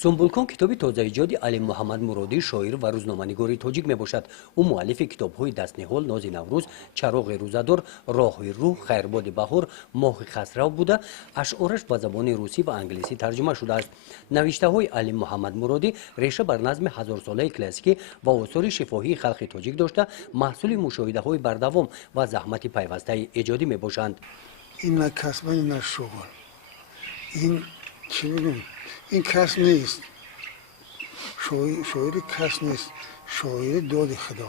سنبولکان کتابی تازه ایجادی علی محمد مرادی شاعر و روزنامه‌نگار تاجیک میباشد. او مؤلف کتاب‌های دست‌نهال، ناز نوروز، چراغ روزادار، راه روح، خیرباد بهار، ماه خسرو بوده. اشعارش به زبان روسی و انگلیسی ترجمه شده است. نوشته‌های علی محمد مرادی ریشه بر نظم هزار ساله کلاسیکی و آثار شفاهی خلق تاجیک داشته، محصول مشاهده‌های بردوام و زحمت پیوسته ایجادی میباشند. این نه کسب نه شغل. این چی بگم؟ این کس نیست. شاعری کس نیست. شاعری داد خدا.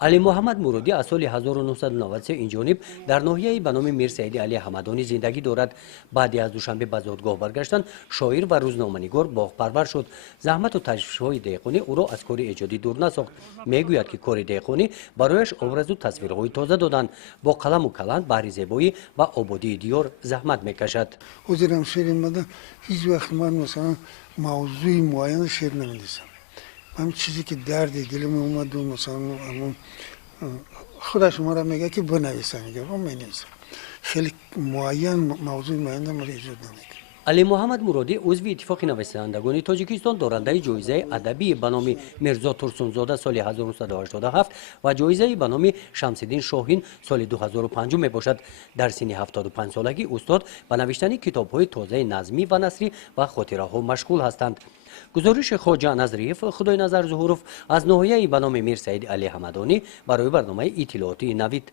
علی محمد مرادی از سال 1993 این جانب در ناحیه به نام میر سعید علی حمدانی زندگی دارد. بعد از دوشنبه به زادگاه برگشتن، شاعر و روزنامه‌نگار باغپرور شد. زحمت و تشریف‌های دهقانی او را از کار ایجادی دور نساخت. میگوید که کار دهقانی برایش ابراز و تصویرهای تازه دادند. با قلم و کلند بهر زیبایی و آبادی دیار زحمت میکشد. حضورم شعر مدام هیچ وقت من مثلا موضوع معین شعر نمی‌نویسم. من چیزی که درد دلم اومد و مثلا همون خودش ما را میگه که بنویسم، میگه من مینویسم. خیلی معین موضوع معین ما ایجاد نمیکنه. علی محمد مرادی عضو اتفاق نویسندگان تاجیکستان دارنده جایزه ادبی به نام میرزا ترسونزاده سال 1987 و جایزه به نام شمس‌الدین شاهین سال 2005 میباشد. در سن 75 سالگی استاد به نوشتن کتاب‌های تازه نظمی و نثری و خاطره‌ها مشغول هستند. گزارش خواجه نظریف خدای نظر ظهورов از ناحیه به نام میر سعید علی حمدانی برای برنامه اطلاعاتی نوید.